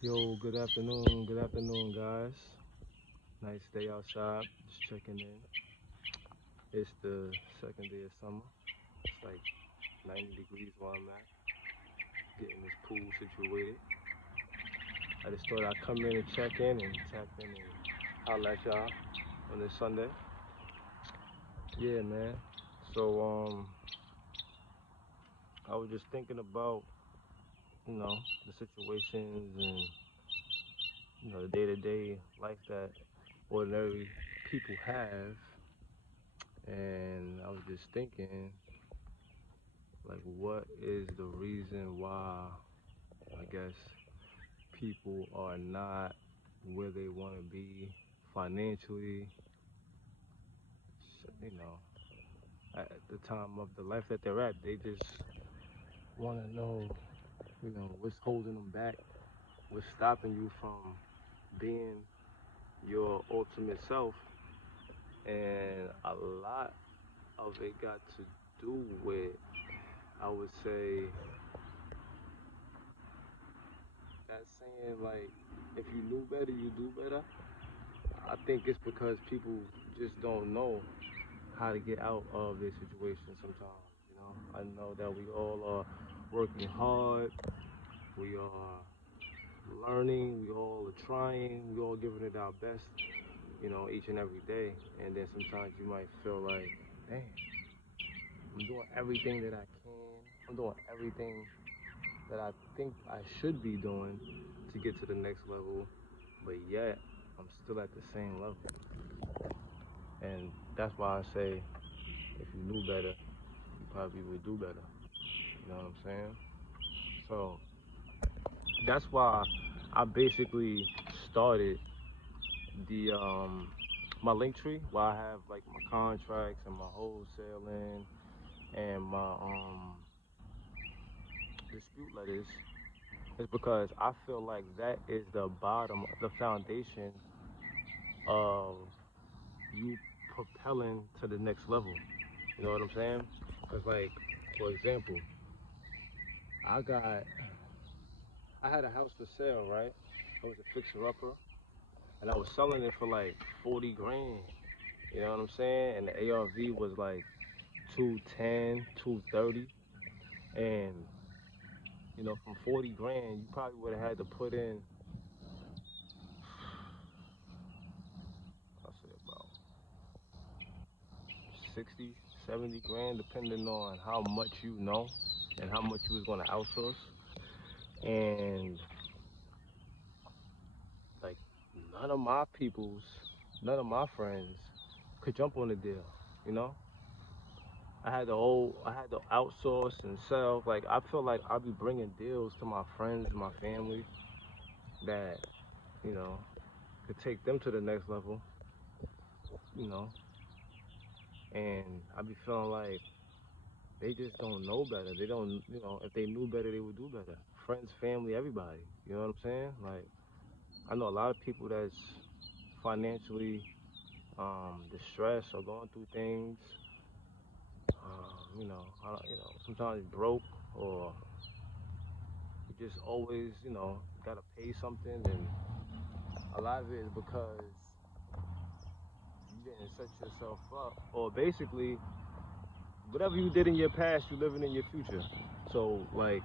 Yo, good afternoon, guys. Nice day outside. Just checking in. It's the second day of summer. It's like 90 degrees where I'm at. Getting this pool situated. I just thought I'd come in and check in and tap in and holla at y'all on this Sunday. Yeah, man. So, I was just thinking about, the situations and, the day-to-day life that ordinary people have. And I was just thinking, like, what is the reason why, I guess, people are not where they want to be financially, you know, at the time of the life that they're at? They just want to know, what's holding them back, what's stopping you from being your ultimate self. And a lot of it got to do with, I would say, that saying, like, if you knew better, you do better. I think it's because people just don't know how to get out of their situation sometimes. I know that we all are working hard, we are learning, we all are trying, we all giving it our best, each and every day. And then sometimes you might feel like, dang, I'm doing everything that I can, I'm doing everything that I think I should be doing to get to the next level, but yet I'm still at the same level. And that's why I say, if you knew better, you probably would do better. You know what I'm saying? So that's why I basically started the my link tree, where I have like my contracts and my wholesaling and my dispute letters. Is because I feel like that is the bottom, the foundation of you propelling to the next level. You know what I'm saying? Because, like, for example, I got I had a house for sale, right? I was a fixer upper, and I was selling it for like 40 grand. You know what I'm saying? And the ARV was like 210, 230. And, from 40 grand, you probably would have had to put in, I'll say about 60, 70 grand, depending on how much you know and how much you was going to outsource. And, like, none of my peoples, none of my friends could jump on the deal, you know? I had to outsource and sell. Like, I feel like I'll be bringing deals to my friends, my family, that, you know, could take them to the next level, you know, and I be feeling like they just don't know better. They don't, if they knew better, they would do better. Friends, family, everybody. You know what I'm saying? Like, I know a lot of people that's financially distressed or going through things. Sometimes broke, or you just always, gotta pay something, and a lot of it is because you didn't set yourself up, or basically whatever you did in your past, you living in your future. So, like,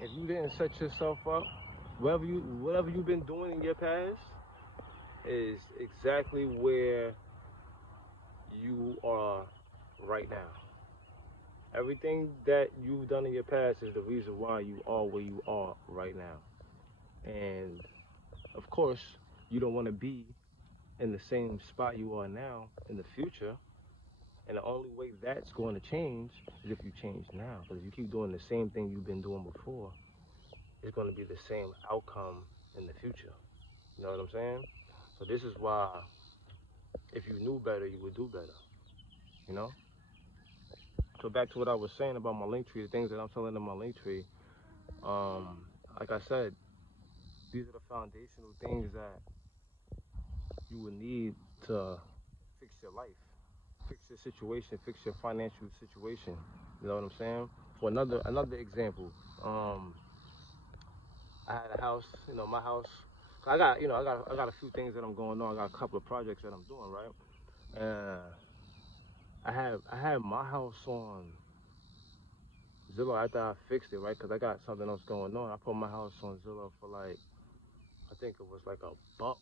if you didn't set yourself up, whatever you've been doing in your past is exactly where you are right now. Everything that you've done in your past is the reason why you are where you are right now. And of course, you don't want to be in the same spot you are now in the future. And the only way that's going to change is if you change now. Because if you keep doing the same thing you've been doing before, it's going to be the same outcome in the future. You know what I'm saying? So this is why, if you knew better, you would do better. You know? So back to what I was saying about my link tree, the things that I'm selling in my link tree. Like I said, these are the foundational things that you would need to fix your life, fix your situation, fix your financial situation. You know what I'm saying? For another example, I had a house, you know, my house. I got, you know, I got a few things that I'm going on. I got a couple of projects that I'm doing, right? I had my house on Zillow after I fixed it, right? Cause I got something else going on. I put my house on Zillow for like, I think it was like $1.50,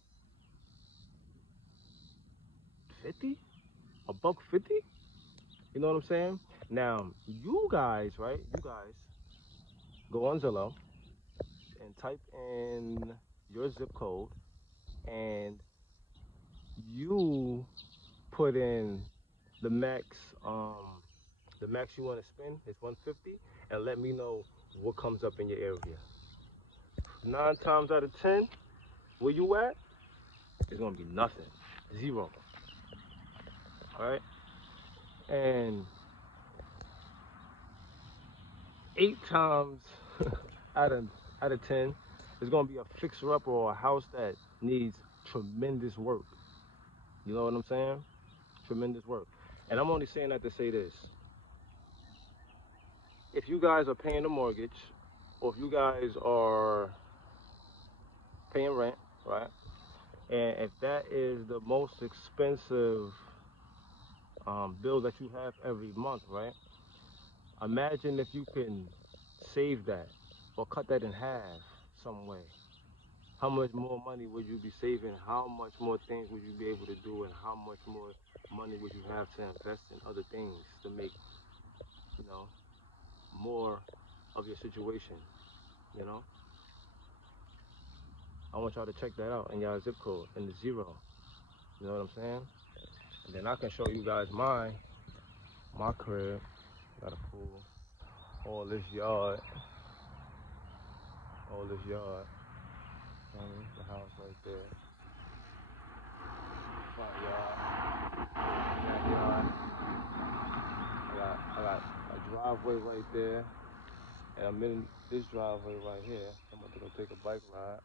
$1.50. You know what I'm saying? Now, you guys, right? You guys go on Zillow and type in your zip code, and you put in the max, um, the max you want to spend is 150, and let me know what comes up in your area. 9 times out of 10, where you at, it's gonna be nothing, zero. All right, and 8 times out of 10, it's gonna be a fixer up or a house that needs tremendous work. You know what I'm saying? Tremendous work. And I'm only saying that to say this: if you guys are paying a mortgage, or if you guys are paying rent, right? And if that is the most expensive bill that you have every month, right? Imagine if you can save that or cut that in half some way. How much more money would you be saving? How much more things would you be able to do? And how much more money would you have to invest in other things to make, you know, more of your situation, you know? I want y'all to check that out in y'all zip code in the zero. You know what I'm saying? And then I can show you guys my crib. Got a pool, all this yard, all this yard. The house right there. Front yard, backyard. I got a driveway right there, and I'm in this driveway right here. I'm about to go take a bike ride.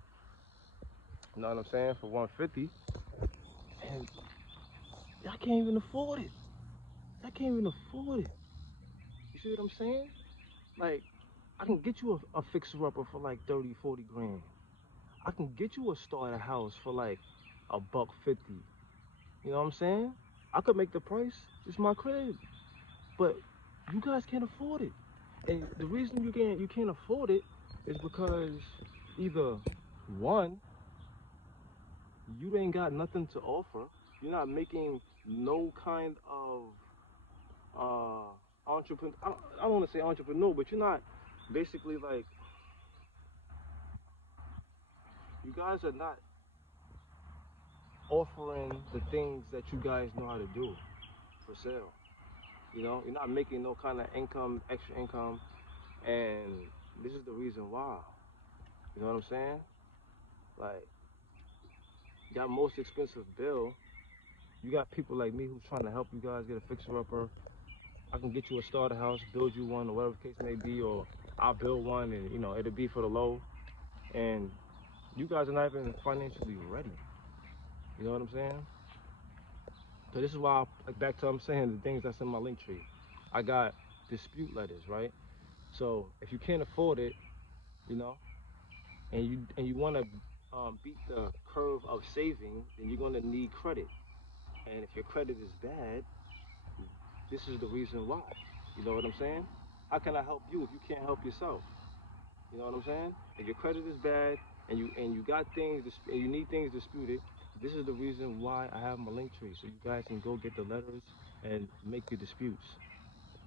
You know what I'm saying? For 150, and y'all can't even afford it. Y'all can't even afford it. You see what I'm saying? Like, I can get you a fixer-upper for like 30, 40 grand. I can get you a starter house for like $1.50. You know what I'm saying? I could make the price. It's my crib, but you guys can't afford it. And the reason you can't afford it is because either one, you ain't got nothing to offer. You're not making no kind of entrepreneur. I don't want to say entrepreneur, but you're not basically like, you guys are not offering the things that you guys know how to do for sale. You know, you're not making no kind of income, extra income, and this is the reason why. You know what I'm saying? Like, your most expensive bill, you got people like me who's trying to help you guys get a fixer-upper. I can get you a starter house, build you one, or whatever the case may be, or I'll build one, and you know it'll be for the low. And you guys are not even financially ready. You know what I'm saying? So this is why, like back to what I'm saying, the things that's in my link tree. I got dispute letters, right? So if you can't afford it, you know, and you want to beat the curve of saving, then you're gonna need credit. And if your credit is bad, this is the reason why. You know what I'm saying? How can I help you if you can't help yourself? You know what I'm saying? If your credit is bad and you got things and you need things disputed, this is the reason why I have my link tree, so you guys can go get the letters and make your disputes.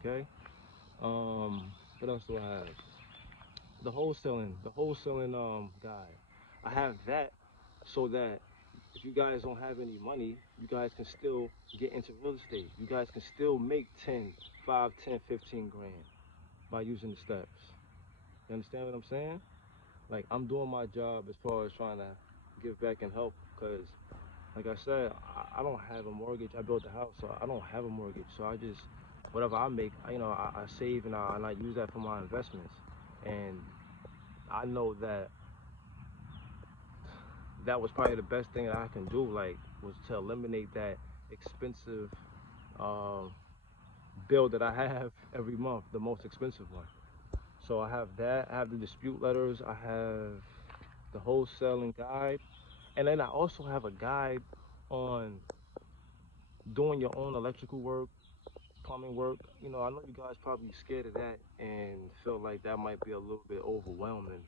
Okay? What else do I have? The wholesaling guide. I have that so that if you guys don't have any money, you guys can still get into real estate. You guys can still make 10, 5, 10, 15 grand by using the steps. You understand what I'm saying? Like, I'm doing my job as far as trying to give back and help, because like I said, I don't have a mortgage. I built the house, so I don't have a mortgage. So I just, whatever I make, I save and I use that for my investments. And I know that that was probably the best thing that I can do, like, was to eliminate that expensive um, bill that I have every month, the most expensive one. So I have that. I have the dispute letters. I have. the wholesaling guide, and then I also have a guide on doing your own electrical work, plumbing work. You know, I know you guys probably scared of that and feel like that might be a little bit overwhelming,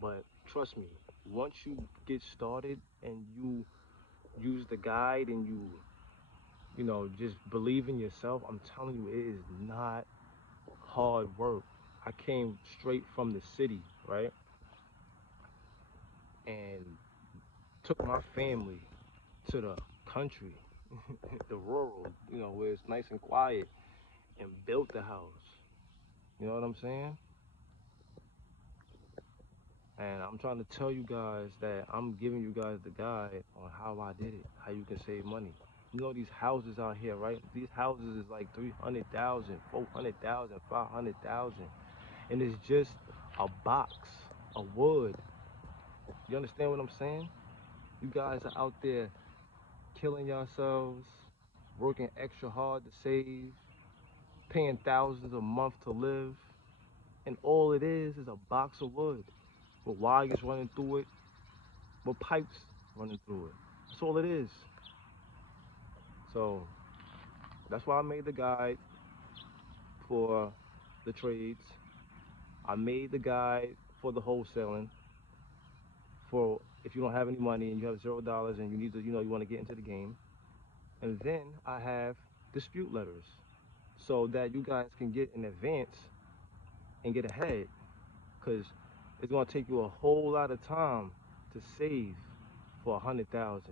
but trust me, once you get started and you use the guide and you know, just believe in yourself, I'm telling you, it is not hard work. I came straight from the city, right? And took my family to the country, the rural, you know, where it's nice and quiet, and built the house. You know what I'm saying? And I'm trying to tell you guys that I'm giving you guys the guide on how I did it, how you can save money. You know these houses out here, right? These houses is like 300,000, 400,000, 500,000, and it's just a box of wood. You understand what I'm saying? You guys are out there killing yourselves, working extra hard to save, paying thousands a month to live, and all it is a box of wood with wires running through it, with pipes running through it. That's all it is. So that's why I made the guide for the trades. I made the guide for the wholesaling, for if you don't have any money and you have $0 and you need to, you know, you want to get into the game. And then I have dispute letters so that you guys can get in advance and get ahead, because it's going to take you a whole lot of time to save for 100,000.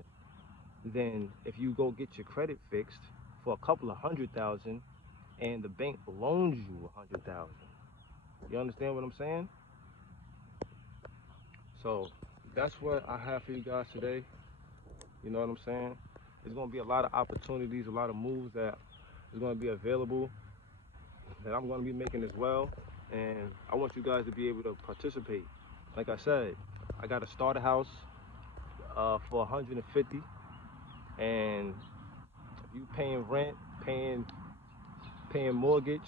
Then if you go get your credit fixed for a couple of 100,000 and the bank loans you 100,000. You understand what I'm saying? So that's what I have for you guys today. You know what I'm saying? There's going to be a lot of opportunities, a lot of moves that is going to be available that I'm going to be making as well. And I want you guys to be able to participate. Like I said, I got a starter house for 150, and you paying rent, paying mortgage,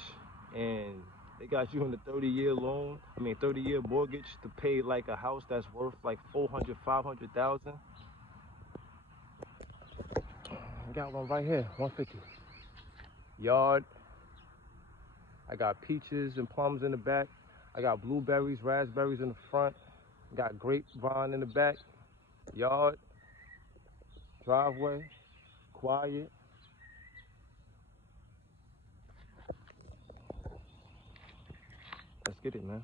and they got you in the 30-year loan. 30-year mortgage to pay like a house that's worth like 400, 500,000. I got one right here, 150. Yard. I got peaches and plums in the back. I got blueberries, raspberries in the front. Got grapevine in the back. Yard, driveway, quiet. Let's get it, man.